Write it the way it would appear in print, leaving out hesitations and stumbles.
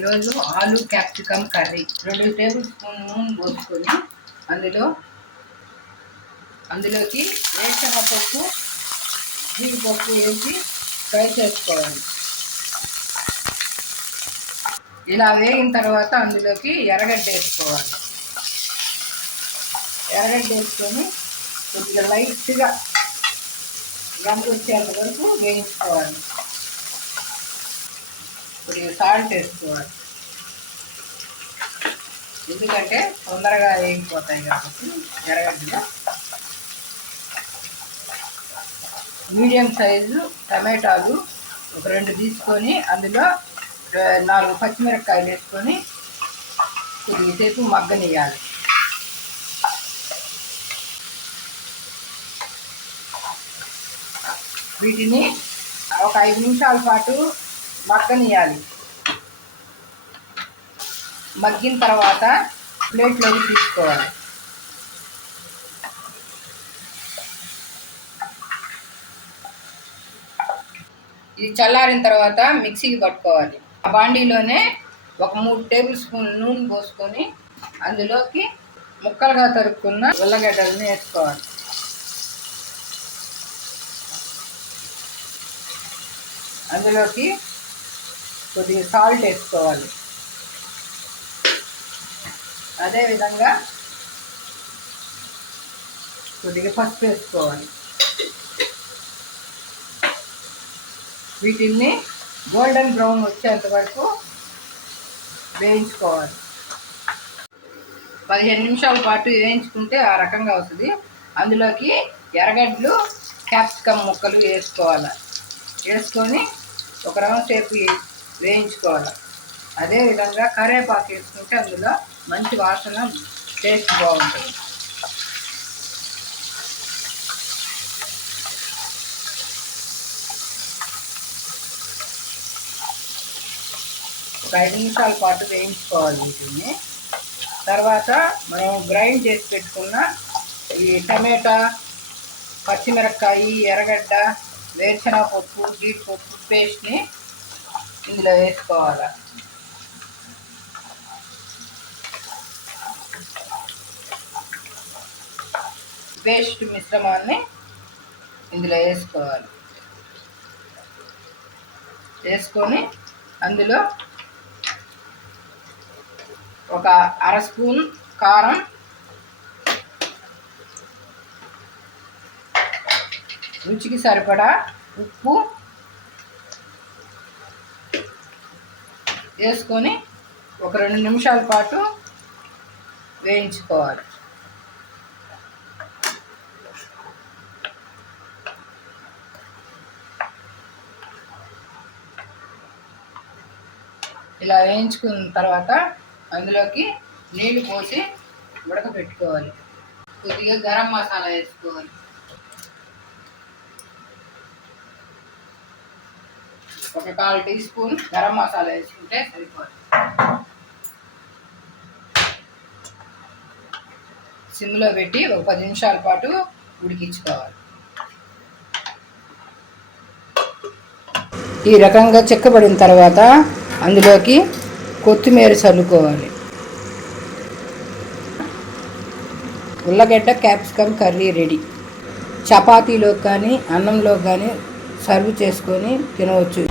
ఈరోజు ఆలు capsicum curry 2 table spoon నూనె పోసుకొని అందులోకి వేరుశనగపప్పు జీడిపప్పు వేసి ఫ్రై చేసుకోవాలి. ఇలా వేగిన తర్వాత అందులోకి ఎర్రగడ్డ వేసుకోవాలి. ఎర్రగడ్డ వేసుకొని కొద్దిగా లైట్గా రంగు వచ్చేంత వరకు వేయించుకోవాలి. కొద్దిగా సాల్ట్ వేసుకోవాలి, ఎందుకంటే తొందరగా వేగిపోతాయి కాబట్టి. ఎర్రగడ్డలో మీడియం సైజు టమాటాలు ఒక 2 తీసుకొని అందులో 4 పచ్చిమిరపకాయలు వేసుకొని కొద్దిసేపు మగ్గనియాలి. వీటిని ఒక 5 నిమిషాల పాటు మగ్గనియాలి. మగ్గిన తర్వాత ప్లేట్లోకి తీసుకోవాలి. ఇది చల్లారిన తర్వాత మిక్సీకి పట్టుకోవాలి. ఆ బాండీలోనే ఒక 3 టేబుల్ స్పూన్ నూనె పోసుకొని అందులోకి ముక్కలుగా తరుక్కున్న ఉల్లగడ్డలను వేసుకోవాలి. అందులోకి కొద్దిగా సాల్ట్ వేసుకోవాలి. అదేవిధంగా కొద్దిగా పసుపు వేసుకోవాలి. వీటిని గోల్డెన్ బ్రౌన్ వచ్చేంత వరకు వేయించుకోవాలి. 15 నిమిషాల పాటు వేయించుకుంటే ఆ రకంగా వస్తుంది. అందులోకి ఎర్రగడ్డలు క్యాప్సికమ్ ముక్కలు వేసుకోవాలి. వేసుకొని ఒక రౌండ్ సేపు వేయించుకోవాలి. అదేవిధంగా కరివేపాకు వేసుకుంటే అందులో మంచి వాసన, టేస్ట్ బాగుంటుంది. ఒక 5 నిమిషాల పాటు వేయించుకోవాలి వీటిని. తర్వాత మనం గ్రైండ్ చేసి పెట్టుకున్న ఈ టమాటా, పచ్చిమిరపకాయ, ఎర్రగడ్డ, వేరుశనగపప్పు, జీడిపప్పు పేస్ట్ని ఇందులో వేసుకోవాలి. పేస్ట్ మిశ్రమాన్ని ఇందులో వేసుకోవాలి. వేసుకొని అందులో ఒక 1/2 స్పూన్ కారం, రుచికి సరిపడా ఉప్పు వేసుకొని ఒక 2 నిమిషాల పాటు వేయించుకోవాలి. ఇలా వేయించుకున్న తర్వాత అందులోకి నీళ్లు పోసి ఉడకబెట్టుకోవాలి. కొద్దిగా గరం మసాలా వేసుకోవాలి. ఒక 1/4 టీ స్పూన్ గరం మసాలా వేసుకుంటే సరిపోతుంది. సిమ్లో పెట్టి ఒక 10 నిమిషాల పాటు ఉడికించుకోవాలి. ఈ రకంగా చిక్కబడిన తర్వాత అందులోకి కొత్తిమీర చల్లుకోవాలి. ఉల్లగడ్డ క్యాప్సికమ్ కర్రీ రెడీ. చపాతీలోకి కానీ అన్నంలోకి కానీ సర్వ్ చేసుకొని తినవచ్చు.